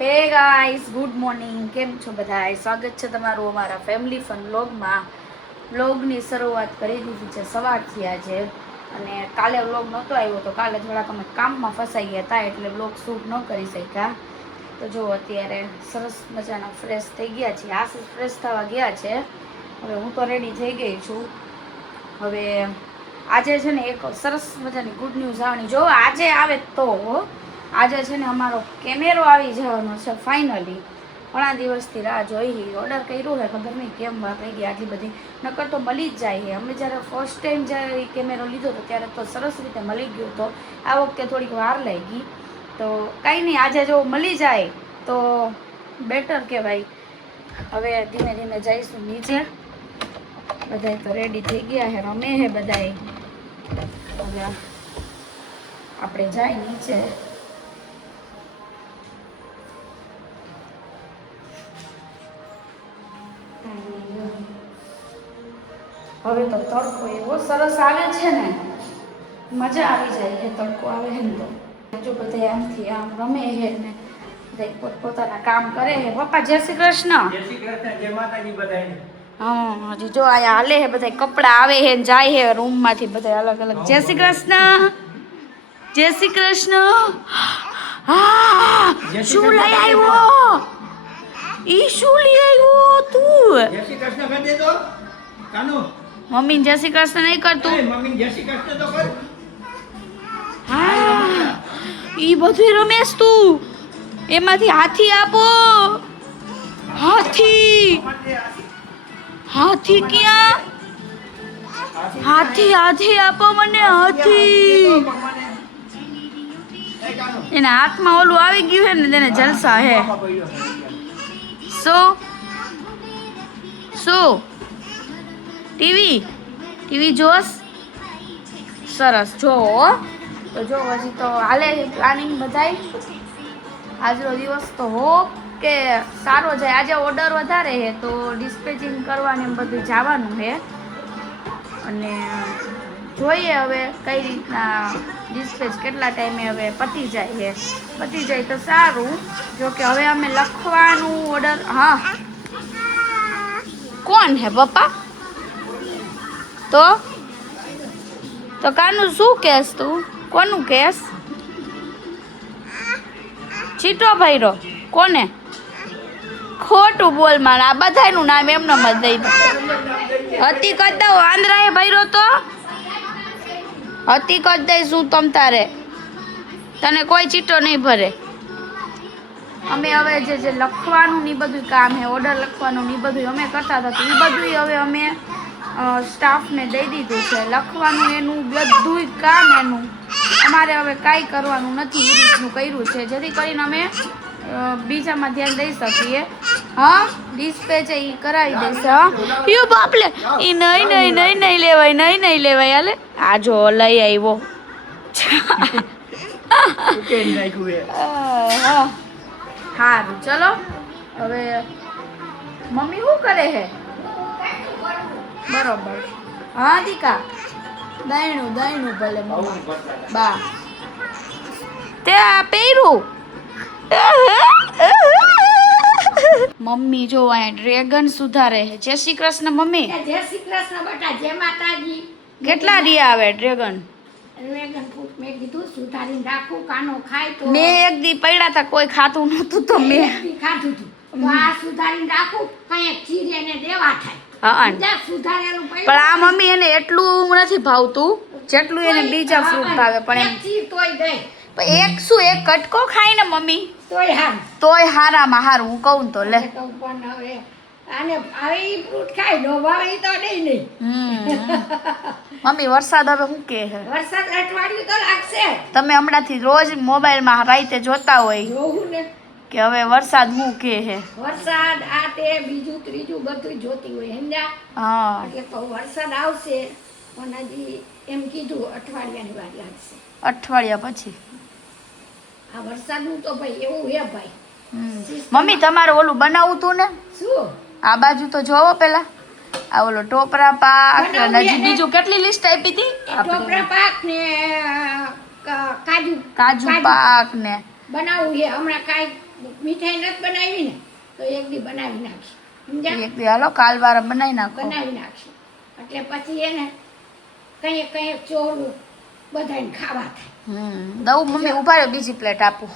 હે guys, good morning. કેમ છો બધા? સ્વાગત છે તમારું અમારા ફેમિલી ફન વ્લોગમાં. વ્લોગની શરૂઆત કરી દીધી છે સવારથી આજે, અને કાલે વ્લોગ નહોતો આવ્યો તો કાલે થોડાક અમે કામમાં ફસાઈ ગયા હતા એટલે વ્લોગ શૂટ ન કરી શક્યા. તો જો અત્યારે સરસ મજાના ફ્રેશ થઈ ગયા છીએ. આશીષ ફ્રેશ થવા ગયા છે. હવે હું તો રેડી થઈ ગઈ છું. હવે આજે છે ને એક સરસ મજાની ગુડ ન્યૂઝ આવવાની. જો આજે આવે તો આજે છે ને અમારો કેમેરો આવી જવાનો છે ફાઇનલી. ઘણા દિવસથી રાહ જોઈ. ઓર્ડર કર્યું છે, ખબર નહીં કેમ વાર રહી ગઈ આટલી બધી. નકર તો મળી જ જાય. અમે જ્યારે ફર્સ્ટ ટાઈમ જ્યારે કેમેરો લીધો હતો ત્યારે તો સરસ રીતે મળી ગયો હતો. આ વખતે થોડીક વાર લાગી. તો કાંઈ નહીં, આજે જો મળી જાય તો બેટર કહેવાય. હવે ધીમે ધીમે જઈશું નીચે. બધા તો રેડી થઈ ગયા છે, રમે છે બધાય. હવે આપણે જાય નીચે. હવે તો તડકો એવો સરસ આવે છે ને, મજા આવી જાય છે. તડકો આવે છે ને તો જો બધા આમથી આમ રમે છે ને બધા પોતપોતાના કામ કરે છે. પપ્પા જય શ્રી કૃષ્ણ. જય શ્રી કૃષ્ણ, જય માતાજી બધાને. હા, હજી જો અહીંયા હાલે છે બધા, કપડા આવે છે ને જાય છે રૂમમાંથી બધા અલગ અલગ. જય શ્રી કૃષ્ણ, જય શ્રી કૃષ્ણ. હા, શું લઈ આવ્યો? ઈ શું લઈ આવ્યો તું? જય શ્રી કૃષ્ણ કરી દે તો કાનુ. મમ્મી જય શ્રી કૃષ્ણ નહીં કરતું? મમ્મી જય શ્રી કૃષ્ણ તો કર. હા, ઈ બધું રમેશ તું. એમાંથી હાથી આપો. હાથી, હાથી ક્યાં? હાથી, હાથી આપો મને. હાથી એના હાથમાં ઓલું આવી ગયું છે ને, તેને જલસા હે. શું શું ટીવી જોશ? સરસ, જોવો. તો જો હજી તો હાલે પ્લાનિંગ બધાય. આજનો દિવસ તો હોપ કે સારો જાય. આજે ઓર્ડર વધારે છે તો ડિસ્પેચિંગ કરવાને એમ બધું જવાનું છે. અને જોઈએ હવે કઈ રીતના ડિસ્પેચ કેટલા ટાઈમે હવે પતી જાય છે. પતી જાય તો સારું. જો કે હવે અમે લખવાનું ઓર્ડર. હા, કોણ હે પપ્પા? તો કાનું શું કેસ તું? કોનું કેસ? ચીટો ભર્યો કોને? ખોટું બોલ માં. આ બધાનું નામ એમને મત દઈ દો. હતી કરી દઉં. આંધ્રાએ ભર્યો તો હતી કરી દઈશું તમ તારે. તને કોઈ ચીટો નહીં ભરે. અમે હવે જે લખવાનું ને બધું કામ હે, ઓર્ડર લખવાનું ને બધું અમે કરતા હતા, એ બધું હવે અમે સ્ટાફને દઈ દીધું છે. લખવાનું એનું બધું કામ એનું અમારે હવે કાંઈ કરવાનું નથી. એ રીતનું કર્યું છે જેથી કરીને અમે બીજામાં ધ્યાન દઈ શકીએ. હા, ડિસ્પેચ એ કરાવી દેશે. હા, યો બાપલે, એ નહીં નહીં નહીં નહીં લેવાય, નહીં નહીં લેવાય. હાલે આ જો લઈ આવ્યો. સારું, ચલો હવે મમ્મી શું કરે છે? બરોબર. હા દીકા, દયણું દયણું ભલે મમ્મી બા તે આ પહેર્યું. મમ્મી જો અહીંયા ડ્રેગન સુધારે છે. જય શ્રી કૃષ્ણ મમ્મી. જય શ્રી કૃષ્ણ બેટા, જય માતાજી. કેટલા રિયા આવે ડ્રેગન? ડ્રેગન ફ્રૂટ મેં કીધું સુધારીને રાખું, કાનો ખાય તો. મેં એક દી પડ્યા હતા, કોઈ ખાતું નતું તો મેં ખાધું હતું. તો આ સુધારીને રાખું, કઈ ચીરે ને દેવા થાય. હા, બીજા સુધારેલું પણ આ મમ્મી એને એટલું નથી ભાવતું જેટલું એને બીજા ફ્રૂટ ભાવે. પણ એમ ચીર તોય દે. પણ એક શું, એક કટકો ખાય ને મમ્મી તોય હાર. તોય હારામાં હારું. હું કહું તો લે. પણ હવે આને હવે ઈ ફ્રૂટ ખાય, નો ભાવે ઈ તો નહીં નહીં. મમ્મી વરસાદ હવે શું કે છે? વરસાદ અઠવાડિયું તો લાગશે. તમે હમણાંથી રોજ મોબાઈલમાં રાતે જોતા હોય જોવું ને કે હવે વરસાદ શું કે છે. વરસાદ આ તે બીજું ત્રીજું બધું જોતી હોય સમજ્યા. હા, એટલે તો વરસાદ આવશે પણ હજી એમ કીધું અઠવાડિયાની વાર લાગશે. અઠવાડિયા પછી. આ વરસાદનું તો ભાઈ એવું હે ભાઈ. મમ્મી તમારે ઓલું બનાવવું તું ને? શું આ બાજુ તો જોવો પેલા. આ ઓલો ટોપરા પાક અને હજી બીજું કેટલી લિસ્ટ આપી હતી? ટોપરા પાક ને કાજુ કાજુ પાક ને બનાવવું છે હમણાં કાંઈ મીઠાઈ નથી બનાવી ને તો એક દી બનાવી નાખી સમજ્યા એક દી હાલો કાલ વારે બનાવી નાખો. બનાવી નાખશું એટલે પછી એને કંઈક ચોરું બધાને ખાવા થાય દઉં મમ્મી ઉભા રહ્યો, બીજી પ્લેટ આપું.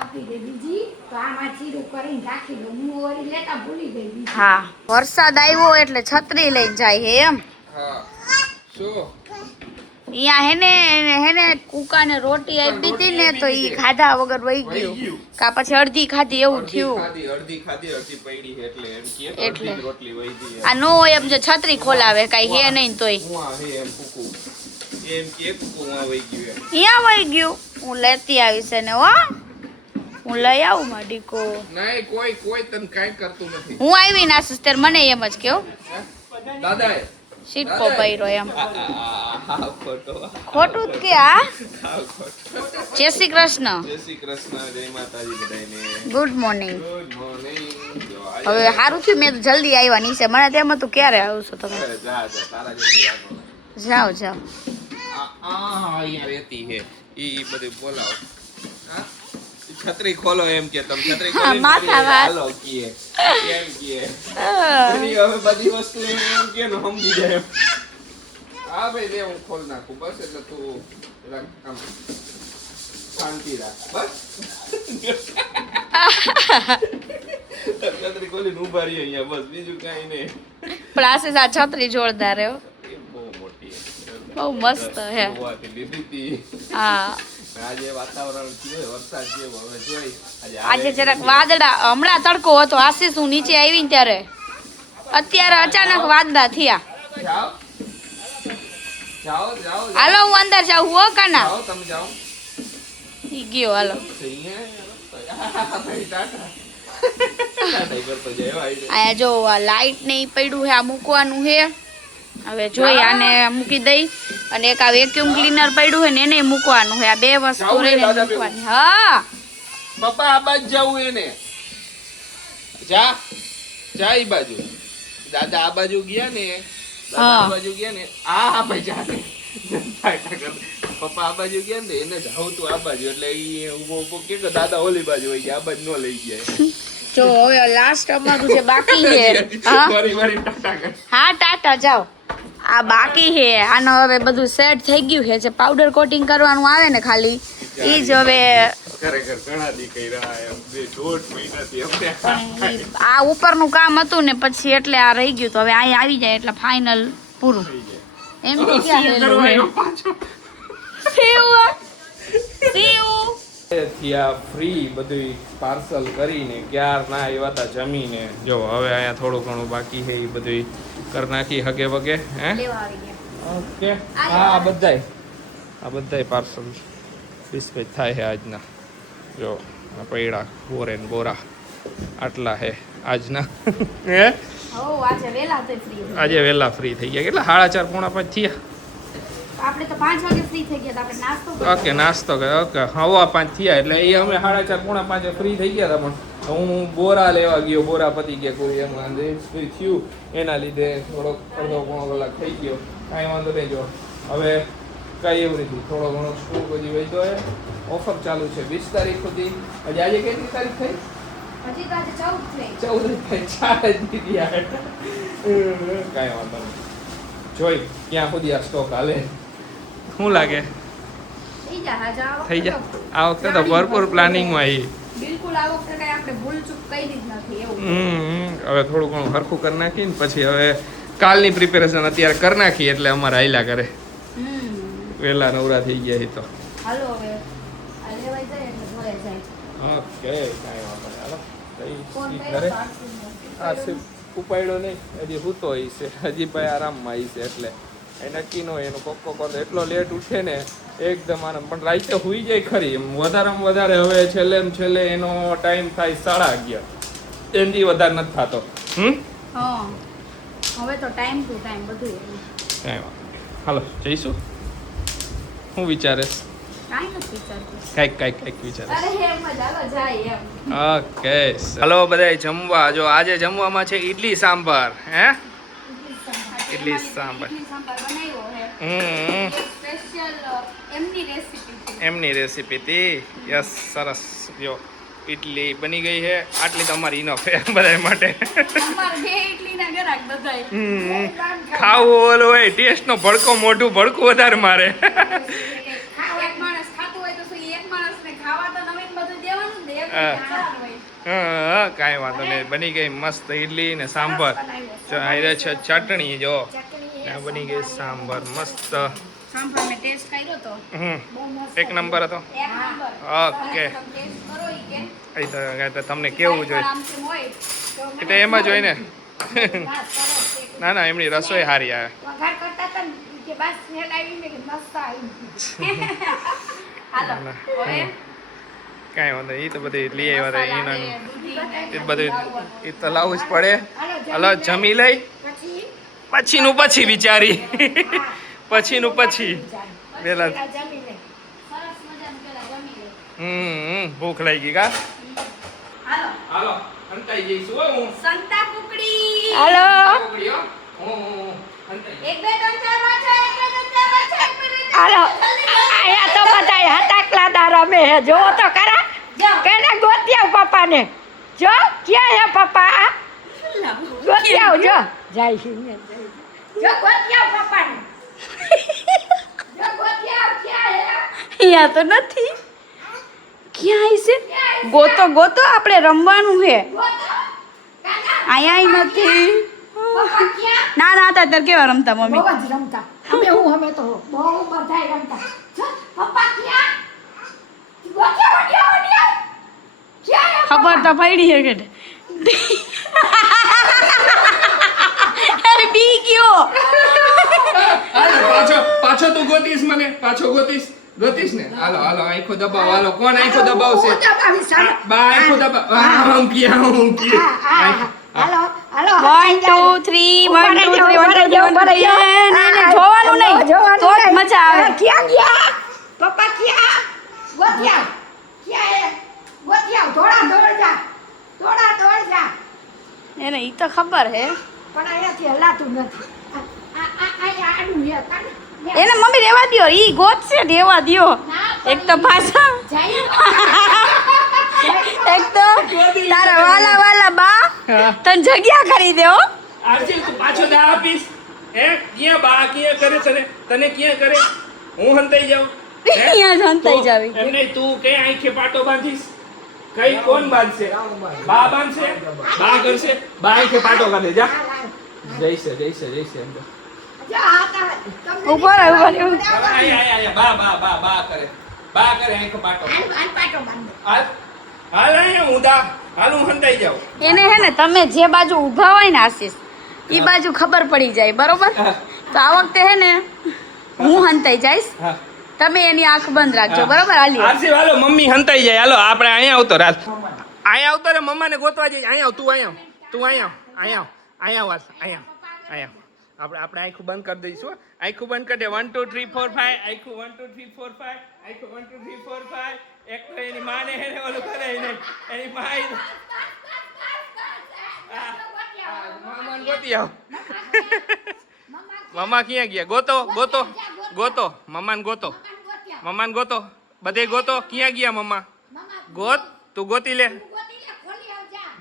આપી દે બીજી તો આમાં જીરું કરીને રાખી દઉં હું વળી લેતા ભૂલી ગઈ બીજી હા, વરસાદ આવ્યો એટલે છત્રી લઈને જાય હે એમ. હા શું અહીંયા હેને કુકાને રોટી આપી હતી ને તો ઈ ખાધા વગર વહી ગયું. કા પછી અડધી ખાધી એવું થયું. અડધી ખાધી અડધી પડી એટલે એમ કે એટલે. અડધી રોટલી વહી ગઈ આ નો હોય એમ, જો છત્રી ખોલાવે કઈ હે નહીં તોય હું આ હે એમ કુકુ એમ કે કુકુ આ વહી ગયું એમ. અહીંયા વહી ગયું. હું લેતી આવીશ એને હો, હું લઈ આવું માં ડીકો. નહીં કોઈ તને કાંઈ કરતું નથી. હું આવી નાસીસ ત્યારે મને એમ જ કેવું હે? દાદાએ સીટકો પૈરો એમ. હા ખોટો ખોટું જ કે આ. હા ખોટો. જય શ્રી કૃષ્ણ, જય શ્રી કૃષ્ણ, જય માતાજી બધાને. Good morning. Good morning. હવે સારું થયું મેં તો જલ્દી આવ્યા નીચે. મને તેમ હતું ક્યારે આવશો તમે. જા તારા જેટલી વાતો નહીં. જાઓ જાઓ. અહીંયા રહેતી હે ઈ બધું બોલાવો. હા? ઈ છત્રી ખોલો એમ કે તમે છત્રી હા, ખોલી માથા વાત. હાલો કીએ એમ કીએ એની હવે બધી વસ્તુ એમ કે ને સમજી જાય એમ. હા ભાઈ દે હું ખોલ નાખું બસ એટલે તું રાખ આમ શાંતિ રાખ બસ. છત્રી ખોલીને ઉભા રહી અહીંયા બસ બીજું કાંઈ નહીં. પણ આશીષ આ છત્રી જોરદાર હે હો. એ બહુ મોટી હે. બહુ મસ્ત હે. ગોવાથી લીધી હતી. હા, આજે વાતાવરણ થયું વરસાદ જેવો હવે જોઈ આજે જરાક વાદળા, હમણાં તડકો હતો આશીષ હું નીચે આવી ને ત્યારે, અત્યારે અચાનક વાદળા થયા. જાઓ જાઓ જાઓ હાલો હું અંદર જાઉં હો કાના. જાઓ તમે જાઓ. ઈ ગયો હાલો. ભાઈ ટાટા ટાટા કરતો જાય આવી જાય. આયા જો આ લાઈટ ને ઈ પડ્યું હે, આ મૂકવાનું હે. હવે જોઈ આને મૂકી દઈ અને એક આ વેક્યુમ ક્લીનર પડ્યું હે ને એને મૂકવાનું હે. આ બે વસ્તુ જાવું હે રહીને દાદા મૂકવાની. હા, પપ્પા આ બાજુ જવું એને જા જા ઈ બાજુ દાદા આ બાજુ ગયા ને દાદા હા. આ બાજુ ગયા ને આ ભાઈ જા ને પપ્પા આ બાજુ ગયા ને એને જાવ તું આ બાજુ એટલે ઈ ઉભો ઉભો કે દાદા ઓલી બાજુ હોય ગયા આ બાજુ નો લઈ ગયા. જો હવે લાસ્ટ અમારું જે બાકી છે. હા વારી વારી ટાટા કર. હા, ટાટા જાઓ. આ બાકી છે, આનો હવે બધું સેટ થઈ ગયું છે. જે પાવડર કોટિંગ કરવાનું આવે ને ખાલી ઈ જ હવે. ખરેખર ઘણા દી કર્યા એમ 2.5 મહિનાથી અમને આ ઉપરનું કામ હતું ને પછી એટલે આ રહી ગયું. તો હવે અહીંયા આવી જાય એટલે ફાઇનલ પૂરું. એમ તો ક્યાં હેલું હે. સેવ સેવ થયા ફ્રી બધું પાર્સલ કરીને ક્યાર ના આવ્યા હતા જમીને. જો હવે અહીંયા થોડું ઘણું બાકી છે એ બધું કરી નાખી હગે વગે હે. લેવા આવી ગયા. ઓકે હા આ બધાય પાર્સલ ડિસ્પેચ થાય છે આજના. જો આ પૈડા બોરે ને બોરા આટલા હે આજના હે. હો આજે વેલા તો ફ્રી. આજે વહેલા ફ્રી થઈ ગયા. કેટલા 4:30 પોણા 5 થયા. આપણે તો 5 વાગે ફ્રી થઈ ગયા. તો આપણે નાસ્તો ઓકે નાસ્તો કર્યો. ઓકે 4:15 થયા એટલે એ અમે 4:30 પોણા 5 ફ્રી થઈ ગયા હતા. પણ હું બોરા લેવા ગયો, બોરા પતી ગયા કોઈ એમ વાંધો ફ્રી થયું એના લીધે થોડોક અડધો પોણો કલાક થઈ ગયો. કાંઈ વાંધો નહીં. જો હવે કાંઈ એવું નથી, થોડો ઘણો સ્ટોક હજી વધ્યો હોય. ઓફર ચાલુ છે 20 તારીખ સુધી. હજી આજે કેટલી તારીખ થઈ? હજી તો આજે 14 થઈ. 14 થઈ. 4 જ દીધી. કાંઈ વાંધો નહીં. જોઈ ક્યાં સુધી આ સ્ટોક હાલે. શું લાગે થઈ જા હાજા થઈ જાય? આ વખતે તો ભરપૂર પ્લાનિંગમાં આવી. બિલકુલ આ વખતે કઈ આપણે ભૂલ ચૂક કરી જ નથી એવું. હવે થોડું ઘણું હરખું કરી નાખીને પછી હવે કાલની પ્રિપેરેશન અત્યારે કરી નાખી એટલે અમારે હાલ્યા કરે. વહેલા નવરા થઈ ગયા એ તો. હાલો હવે આ લેવાઈ જાય એટલે ઘરે જાય. ઓકે કાંઈ વાંધો નહીં. હાલો ફોન કઈ કર્યો ઘરે તો આરસીને. આ સિર્ફ ઉપાડ્યો નહીં, હજી સૂતો હોય છે, હજી ભાઈ આરામમાં આવી છે એટલે એ નક્કી ન હોય એનો કોકો કરતો એટલો લેટ ઉઠે ને એકદમ આરામ. પણ રાતે સુઈ જાય ખરી એમ વધારેમાં વધારે. હવે છેલ્લે એનો ટાઈમ થાય 11:30. એનાથી વધારે નથી થતો. હા હવે તો ટાઈમ ટુ ટાઈમ બધું એવું. કાંઈ વાંધો નહીં. હાલો જઈશું. શું વિચારે? કાંઈ નથી વિચારતું. કાંઈક વિચારે. અરે એમ જ હાલો જાય એમ. ઓકે હલો બધાય જમવા. જો આજે જમવામાં છે ઈડલી સાંભાર. હે ઇડલી સાંભાર. ઇડલી સાંભાર બનાવ્યો હે. સ્પેશિયલ એમની રેસીપી. એમની રેસીપી હતી. યસ સરસ. જો ઇડલી બની ગઈ છે. આટલી તો અમારી ઇનફ છે બધા માટે. અમારે 2 ઇડલીના ગરાક બધાય. ખાવું ઓલું હોય ટેસ્ટનો ભડકો મોઢું ભડકું વધારે મારે. એક માણસ ખાતું હોય તો શું એક માણસને ખાવા તો નવીન બધું દેવાનું ને એક હા. ચાર હોય. હા કાંઈ વાંધો નહીં. બની ગઈ મસ્ત ઇડલી ને સાંભર. આ છે ચટણી જો ને બની ગઈ સાંભર મસ્ત. સાંભારને ટેસ્ટ કર્યો તો બહુ મસ્ત. એક નંબર હતો. એક નંબર. ઓકે. ટેસ્ટ કરો ઈ કે એ તો તમને કેવું જોઈએ આમ તેમ હોય તો એ તો એમ જ હોય ને. હા, સરસ છે. ના ના એમની રસોઈ સારી આવે. વઘાર કરતા હતા ને કે બસ સ્મેલ આવી ને કે મસ્ત આવી. હાલો ના. હવે કાંઈ વાંધો નહીં. એ તો બધી લઈ આવ્યા હતા મસાલા એના ને દૂધી ને એ બધું એ તો લાવવું જ પડે. હાલો હલો જમી લઈ પછી પછીનું પછી વિચારી. પછીનું પછી પેલા પેલા જમી લે. સરસ મજાનું પેલા જમી લે. ભૂખ લાગી કા. હાલો હાલો અંતાઈ જઈશું હો હું. સંતા કુકડી. હાલો પકડી હો. હું અંતાઈ. 1 2 3 4 5 હાલો આયા તો બધા હતાકલાદાર અમે હે જો તો ખરા જાઓ. કેને ગોત્યા પપ્પાને જો ક્યાં હે પપ્પા ગોત્યા જો જાય છે ને જો ગોત્યા પપ્પાને જો ગોત્યા ક્યાં હે અહીંયા તો નથી. ક્યાં આવી છે? ગોતો ગોતો આપણે રમવાનું છે. ગોતો કાના અહીંયા નથી. પપ્પા ક્યાં ના ના હતા ત્યારે કેવા રમતા મમ્મી. બહુ જ રમતા અમે તો બહુ બધાય રમતા જો પપ્પા ક્યાં ગોત્યા ક્યાં હે ખબર તો પડી છે કે અરે બી ગયો. પાછો તું ગોતીશ મને. પાછો ગોતીશ ને. હાલો આંખો દબાવ. હાલો કોણ આંખો દબાવશે? બા આંખો દબાવ. હું હાલો હાલો 1 2 3 1 2 3 1 2 3 જોવાનું નહીં તો જ મજા આવે. ક્યાં ગયા પપ્પા ક્યાં ગોત્યા ક્યાં હે ગોત્યા દોડ જા એને ઈ તો ખબર હે. પણ અહીંયાથી હલાતું નથી આ આડું હે કાને એને મમ્મી રેવા દ્યો. ઈ ગોતશે રેવા દ્યો. એક તો ભાષા એક તો તારા વાલા બા તને જગ્યા કરી દે હો. આરસી તું પાછો દા આપીશ. હે ક્યાં બા ક્યાં કરે છે ને? તને ક્યાં કરે? હું હંતાઈ જાઉં. અહીંયા જ હંતાઈ જાવી. એમ નહીં તું કે આંખે પાટો બાંધીશ. કઈ કોણ બાંધશે? બા બાંધશે? બા કરશે? બા આંખે પાટો કાઢે જા. જઈશે એમ તો. જો આ તમને ઉપર આયા બા કરે. બા કરે આંખે પાટો. હાલ પાટો બાંધો હાલ અહીંયા હું હું હંતાઈ જાઉં. એને હે ને તમે જે બાજુ ઊભા હોય ને આશીષ ઈ બાજુ ખબર પડી જાય બરોબર. તો આ વખતે હે ને હું હંતાઈ જઈશ. હા તમે એની આંખ બંધ રાખજો બરોબર. હાલી આરસી હાલો મમ્મી હંતાઈ જાય. હાલો આપણે અહીંયા આવતો રાત. અહીંયા આવતો રે મમ્માને ગોતવા જઈએ. અહીંયા આવ તું અહીંયા આપણે આંખું બંધ કરી દઈશું. આંખું બંધ કરી દે. 1 2 3 4 5 આંખું 1 2 3 4 5 આંખું 1 2 3 4 5 એક તો એની માને હે ને ઓલું કરે એને એની માઈ મામાને ગોતી આવ. મમ્મા ક્યાં ગયા? ગોતો મમ્માને ગોતો. બધે ગોતો. ક્યાં ગયા મમ્મા? ગોત તું ગોતી લે.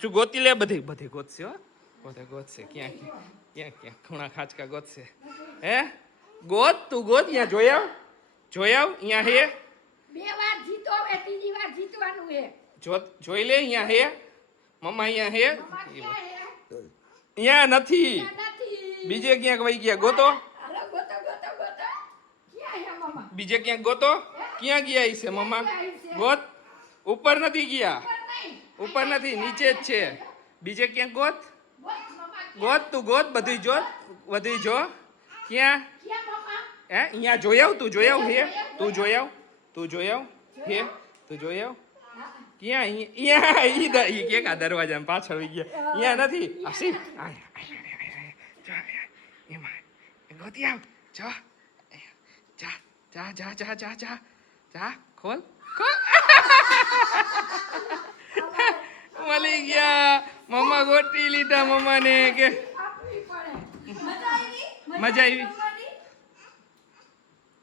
તું ગોતી લે. બધે ગોતશે હો. બધે ગોતશે. ક્યાં ખૂણા ખાચકા ગોતશે. હે તું ગોત. અહીંયા જોઈ આવ. અહીંયા હે. 2 વાર જીતો હવે ત્રીજી વાર જીતવાનું હે જોઈ લે. અહીંયા હે મમ્મા. અહીંયા હે. ક્યાં હે અહીંયા નથી. નથી બીજે ક્યાંક વહી ગયા. ગોતો. હાલો ગોતો ક્યાં હે મમ્મા બીજે ક્યાંક ગોતો. ક્યાં ગયા હશે મમ્મા? ગોત. ઉપર નથી ગયા. ઉપર નથી. નીચે જ છે. બીજે ક્યાંક ગોત. તું ગોત. બધું જો. ક્યાં હે? અહીંયા જોઈ આવ. તું જોઈ આવ. હે તું જોઈ આવ. હે તું જોઈ આવ. ક્યાં? અહીંયા ઈ કે કા દરવાજામાં પાછળ વહી ગયા. અહીંયા નથી. આશી એમાં ગોતી આવ. જા ખોલ. મળી ગયા. મમ્મા ગોતી લીધા મમ્માને કે આપવી પડે મજા આવી. મજા આવી.